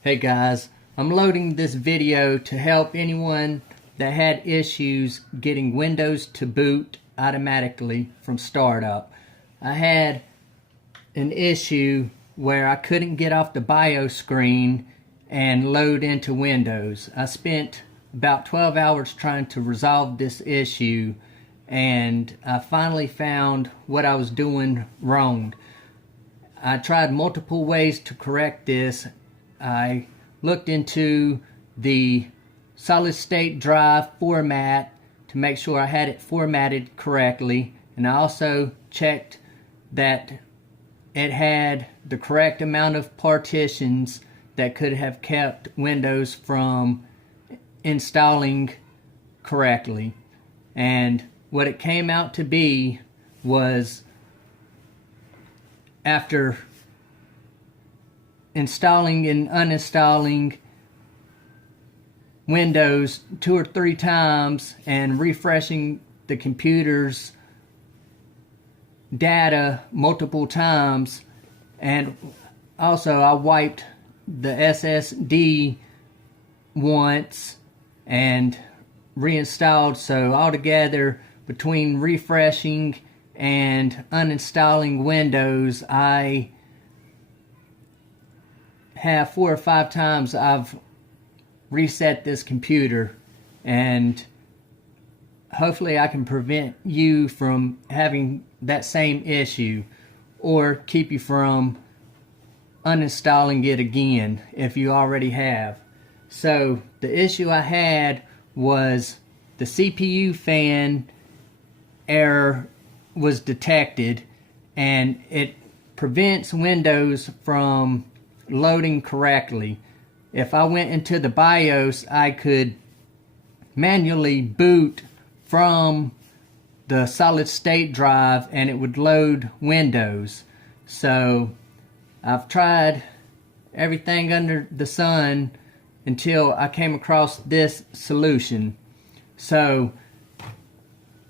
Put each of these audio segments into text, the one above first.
Hey guys, I'm loading this video to help anyone that had issues getting Windows to boot automatically from startup. I had an issue where I couldn't get off the BIOS screen and load into Windows. I spent about 12 hours trying to resolve this issue, and I finally found what I was doing wrong. I tried multiple ways to correct this. I looked into the solid state drive format to make sure I had it formatted correctly, and I also checked that it had the correct amount of partitions that could have kept Windows from installing correctly. And what it came out to be was, after installing and uninstalling Windows 2 or 3 times and refreshing the computer's data multiple times, and also I wiped the SSD once and reinstalled. So altogether, between refreshing and uninstalling Windows, I have 4 or 5 times I've reset this computer, and hopefully I can prevent you from having that same issue, or keep you from uninstalling it again if you already have. So the issue I had was the CPU fan error was detected, and it prevents Windows from loading correctly. If I went into the BIOS, I could manually boot from the solid state drive and it would load Windows. So I've tried everything under the sun until I came across this solution. So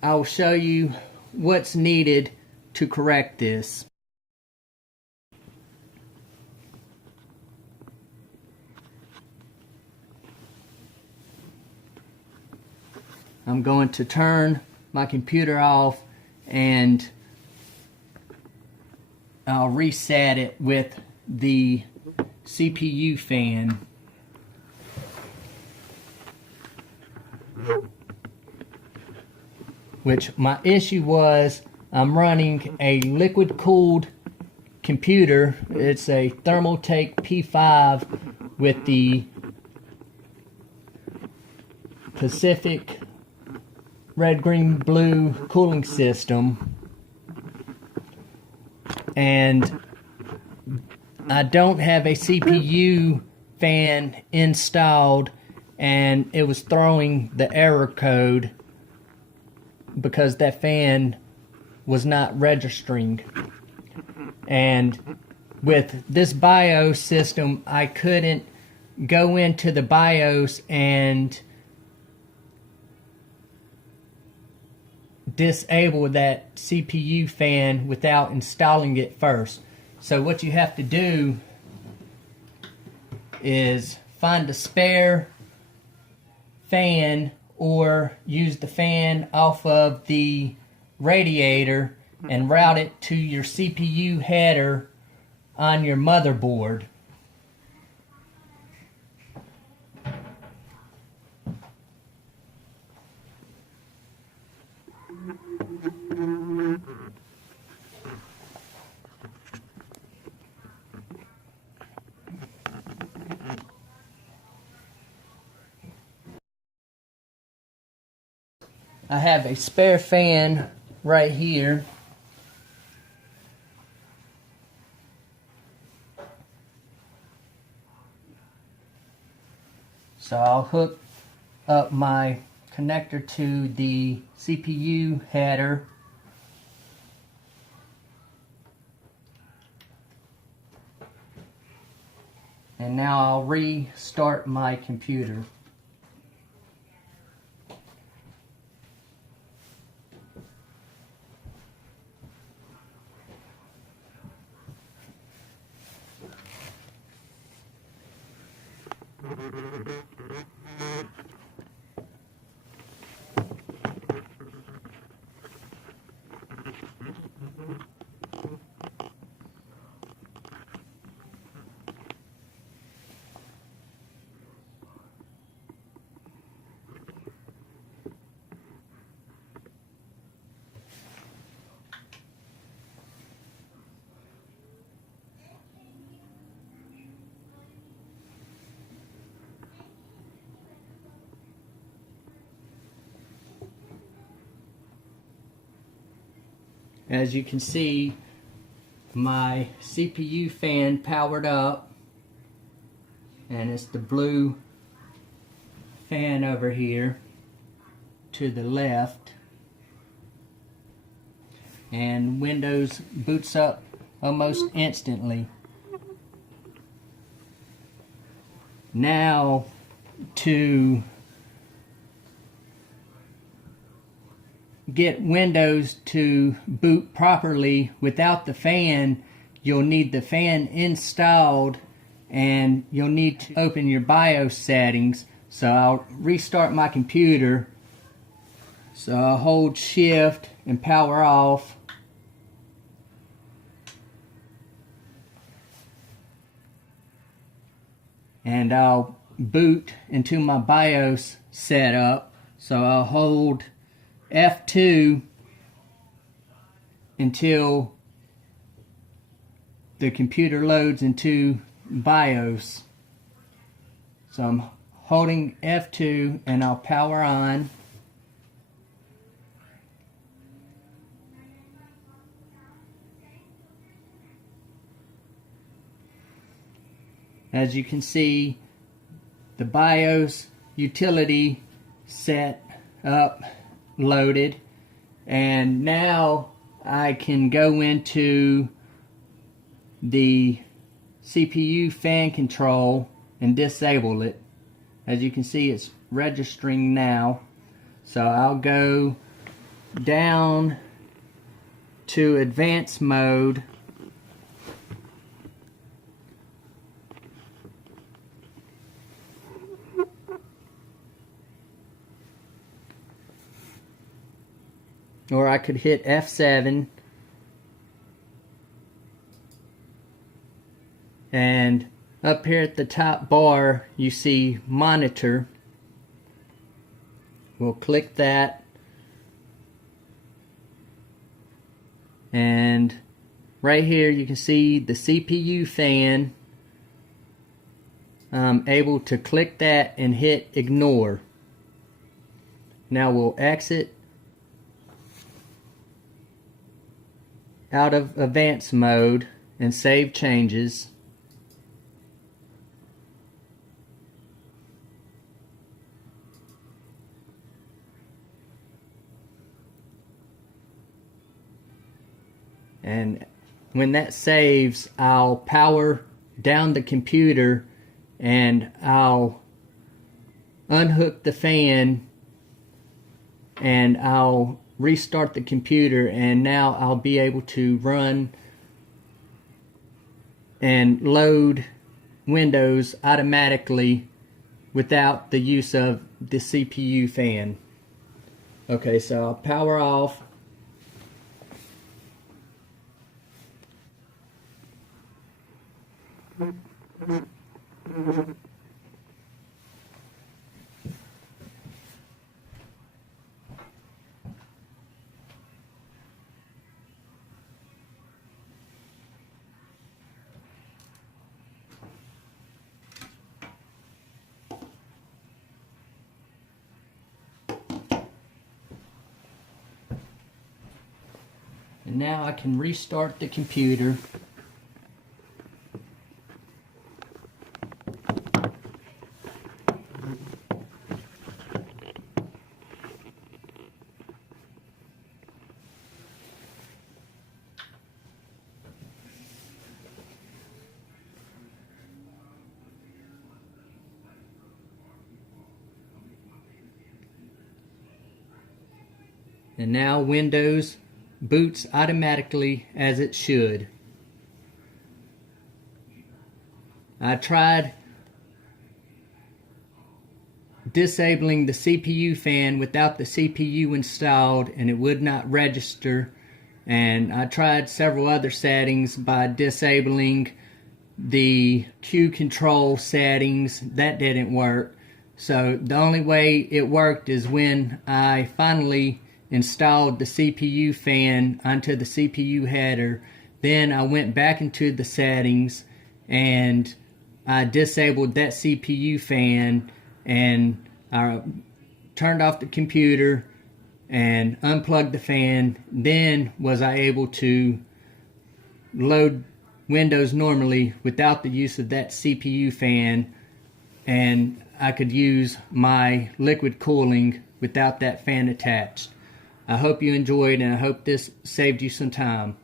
I'll show you what's needed to correct this. I'm going to turn my computer off and I'll reset it with the CPU fan. Which my issue was, I'm running a liquid cooled computer. It's a Thermaltake P5 with the Pacific red, green, blue cooling system, and I don't have a CPU fan installed, and it was throwing the error code because that fan was not registering. And with this BIOS system, I couldn't go into the BIOS and disable that CPU fan without installing it first. So what you have to do is find a spare fan, or use the fan off of the radiator and route it to your CPU header on your motherboard. I have a spare fan right here. So I'll hook up my connector to the CPU header. And now I'll restart my computer. As you can see, my CPU fan powered up, and it's the blue fan over here to the left, and Windows boots up almost instantly. Now, to get Windows to boot properly without the fan, you'll need the fan installed, and you'll need to open your BIOS settings. So I'll restart my computer. So I'll hold shift and power off. And I'll boot into my BIOS setup. So I'll hold F2 until the computer loads into BIOS. So I'm holding F2 and I'll power on. As you can see, the BIOS utility set up, loaded, and now I can go into the CPU fan control and disable it. As you can see, it's registering now. So I'll go down to advanced mode. Or I could hit F7, and up here at the top bar you see monitor. We'll click that, and right here you can see the CPU fan. I'm able to click that and hit ignore. Now we'll exit out of advanced mode and save changes. And when that saves, I'll power down the computer and I'll unhook the fan and I'll restart the computer, and now I'll be able to run and load Windows automatically without the use of the CPU fan. Okay, so I'll power off. And now I can restart the computer. And now Windows boots automatically as it should. I tried disabling the CPU fan without the CPU installed, and it would not register. And I tried several other settings by disabling the Q control settings. That didn't work. So the only way it worked is when I finally installed the CPU fan onto the CPU header. Then I went back into the settings and I disabled that CPU fan, and I turned off the computer and unplugged the fan. Then was I able to load Windows normally without the use of that CPU fan, and I could use my liquid cooling without that fan attached. I hope you enjoyed, and I hope this saved you some time.